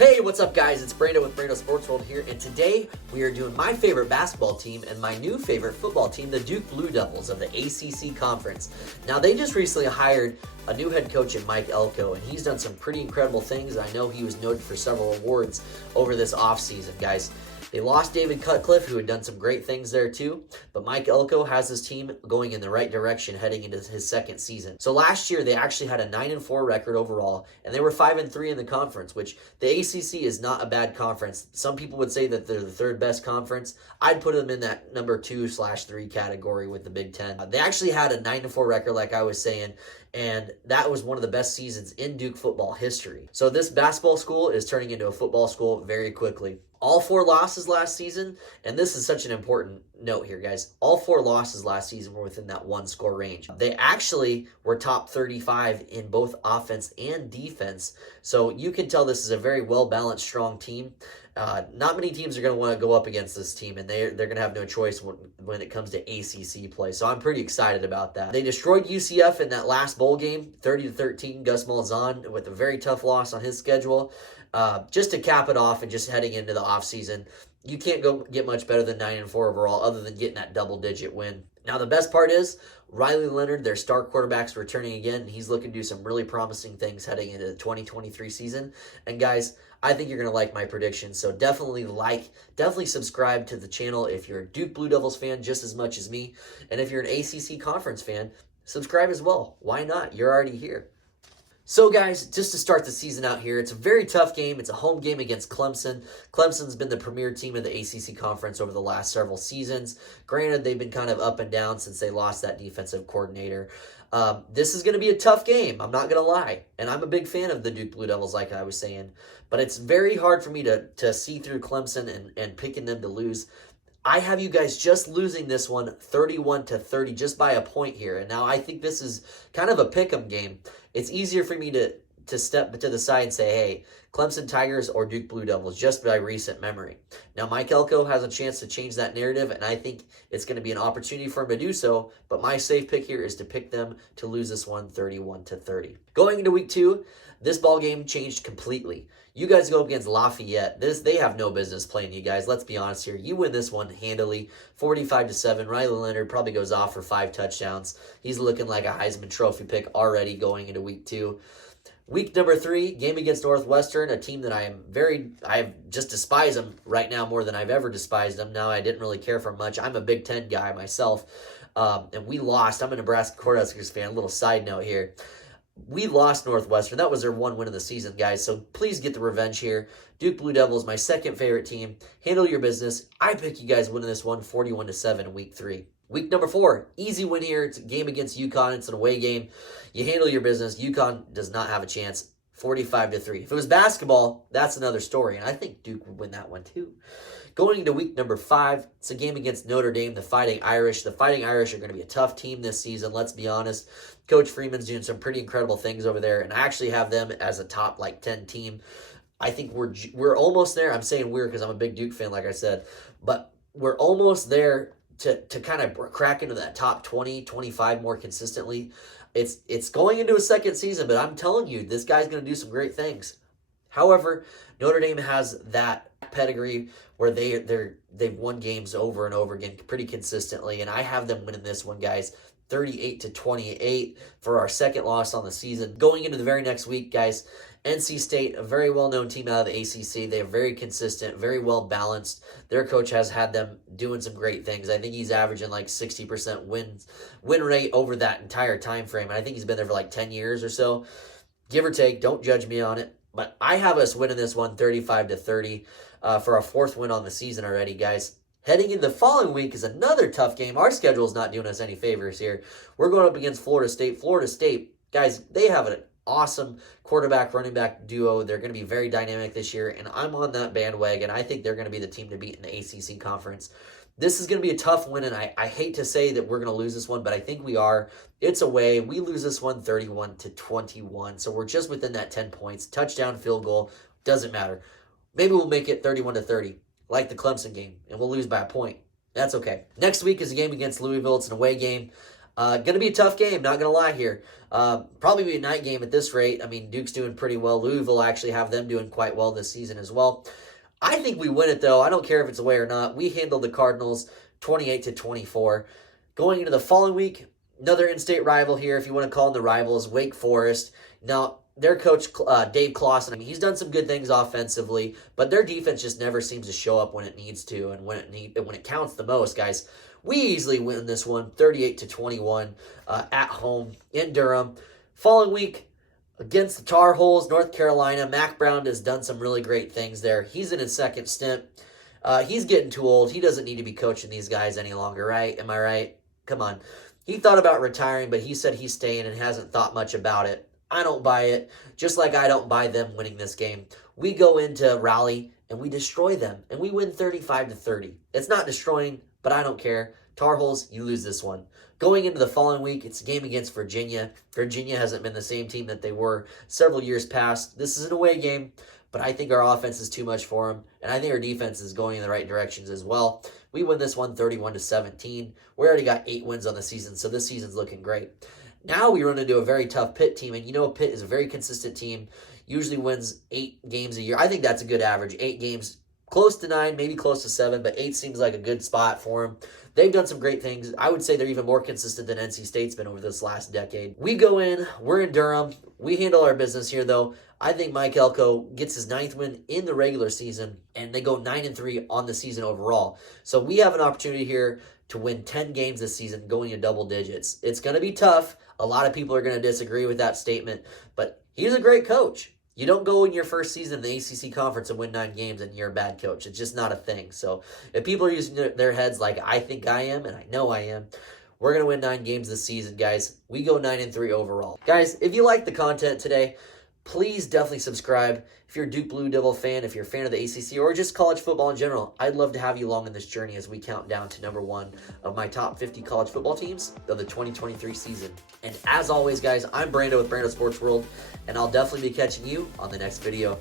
Hey, what's up guys? It's Brando with Brando Sports World here, and today we are doing my favorite basketball team and my new favorite football team, the Duke Blue Devils of the ACC Conference. Now, they just recently hired a new head coach in Mike Elko, and he's done some pretty incredible things. I know he was noted for several awards over this offseason, guys. They lost David Cutcliffe, who had done some great things there too, but Mike Elko has his team going in the right direction heading into his second season. So last year, they actually had a 9-4 record overall, and they were 5-3 in the conference, which the ACC is not a bad conference. Some people would say that they're the third best conference. I'd put them in that number 2/3 category with the Big Ten. They actually had a 9-4 record, like I was saying, and that was one of the best seasons in Duke football history. So this basketball school is turning into a football school very quickly. All 4 losses last season, and this is such an important note here, guys. All 4 losses last season were within that 1-score range. They actually were top 35 in both offense and defense. So you can tell this is a very well-balanced, strong team. Not many teams are going to want to go up against this team, and they're going to have no choice when it comes to ACC play. So I'm pretty excited about that. They destroyed UCF in that last bowl game, 30-13. Gus Malzahn with a very tough loss on his schedule. Just to cap it off and just heading into the offseason, you can't go get much better than 9-4 overall other than getting that double-digit win. Now, the best part is Riley Leonard, their star quarterback's returning again, and he's looking to do some really promising things heading into the 2023 season. And guys, I think you're going to like my predictions, so definitely subscribe to the channel if you're a Duke Blue Devils fan just as much as me. And if you're an ACC Conference fan, subscribe as well. Why not? You're already here. So guys, just to start the season out here, it's a very tough game. It's a home game against Clemson. Clemson's been the premier team in the ACC Conference over the last several seasons. Granted, they've been kind of up and down since they lost that defensive coordinator. This is going to be a tough game, I'm not going to lie. And I'm a big fan of the Duke Blue Devils, like I was saying. But it's very hard for me to see through Clemson and picking them to lose. I have you guys just losing this one 31-30 just by a point here. And now I think this is kind of a pick'em game. It's easier for me to step to the side and say, hey, Clemson Tigers or Duke Blue Devils, just by recent memory. Now, Mike Elko has a chance to change that narrative, and I think it's going to be an opportunity for him to do so. But my safe pick here is to pick them to lose this one 31-30. Going into week 2, this ball game changed completely. You guys go up against Lafayette. They have no business playing you guys. Let's be honest here. You win this one handily, 45-7. Riley Leonard probably goes off for 5 touchdowns. He's looking like a Heisman Trophy pick already going into week 2. Week number 3, game against Northwestern, a team that I just despise them right now more than I've ever despised them. Now, I didn't really care for much. I'm a Big Ten guy myself, and we lost. I'm a Nebraska Cornhuskers fan. A little side note here. We lost Northwestern. That was their 1 win of the season, guys. So please get the revenge here. Duke Blue Devils, my second favorite team. Handle your business. I pick you guys winning this one 41-7 in week 3. Week number 4, easy win here. It's a game against UConn. It's an away game. You handle your business. UConn does not have a chance. 45-3. If it was basketball, that's another story, and I think Duke would win that one too. Going into week number 5, it's a game against Notre Dame, the Fighting Irish. The Fighting Irish are going to be a tough team this season, let's be honest. Coach Freeman's doing some pretty incredible things over there, and I actually have them as a top 10 team. I think we're almost there. I'm saying we're because I'm a big Duke fan, like I said, but we're almost there to kind of crack into that top 20, 25 more consistently. It's going into a second season, but I'm telling you, this guy's going to do some great things. However, Notre Dame has that pedigree where they've won games over and over again pretty consistently, and I have them winning this one, guys, 38-28 for our second loss on the season. Going into the very next week, guys, NC State, a very well-known team out of the ACC. They're very consistent, very well-balanced. Their coach has had them doing some great things. I think he's averaging 60% win rate over that entire time frame, and I think he's been there for 10 years or so. Give or take, don't judge me on it. But I have us winning this one 35-30 for our 4th win on the season already, guys. Heading into the following week is another tough game. Our schedule is not doing us any favors here. We're going up against Florida State. Florida State, guys, they have an awesome quarterback, running back duo. They're going to be very dynamic this year, and I'm on that bandwagon. I think they're going to be the team to beat in the ACC Conference. This is going to be a tough win, and I hate to say that we're going to lose this one, but I think we are. It's away. We lose this one 31-21, so we're just within that 10 points. Touchdown, field goal, doesn't matter. Maybe we'll make it 31-30, like the Clemson game, and we'll lose by a point. That's okay. Next week is a game against Louisville. It's an away game. Going to be a tough game, not going to lie here. Probably be a night game at this rate. I mean, Duke's doing pretty well. Louisville actually have them doing quite well this season as well. I think we win it, though. I don't care if it's away or not. We handled the Cardinals 28-24. Going into the following week, another in-state rival here, if you want to call them the rivals, Wake Forest. Now, their coach, Dave Clawson, I mean, he's done some good things offensively, but their defense just never seems to show up when it needs to and when it counts the most, guys. We easily win this one, 38-21 at home in Durham. Following week, against the Tar Heels, North Carolina, Mack Brown has done some really great things there. He's in his second stint. He's getting too old. He doesn't need to be coaching these guys any longer, right? Am I right? Come on. He thought about retiring, but he said he's staying and hasn't thought much about it. I don't buy it, just like I don't buy them winning this game. We go into Raleigh and we destroy them, and we win 35-30. It's not destroying, but I don't care. Tar Heels, you lose this one. Going into the following week, it's a game against Virginia. Virginia hasn't been the same team that they were several years past. This is an away game, but I think our offense is too much for them, and I think our defense is going in the right directions as well. We win this one 31-17. We already got 8 wins on the season, so this season's looking great. Now we run into a very tough Pitt team, and you know Pitt is a very consistent team, usually wins 8 games a year. I think that's a good average, 8 games, close to 9, maybe close to 7, but 8 seems like a good spot for them. They've done some great things. I would say they're even more consistent than NC State's been over this last decade. We go in, we're in Durham, we handle our business here though. I think Mike Elko gets his 9th win in the regular season, and they go 9-3 on the season overall. So we have an opportunity here to win 10 games this season, going in double digits. It's going to be tough. A lot of people are going to disagree with that statement, but he's a great coach. You don't go in your first season in the ACC conference and win 9 games and you're a bad coach. It's just not a thing. So if people are using their heads like I think I am, and I know I am, we're going to win 9 games this season, guys. We go 9-3 overall. Guys, if you like the content today, please definitely subscribe. If you're a Duke Blue Devil fan, if you're a fan of the ACC, or just college football in general, I'd love to have you along in this journey as we count down to number 1 of my top 50 college football teams of the 2023 season. And as always, guys, I'm Brando with Brando Sports World, and I'll definitely be catching you on the next video.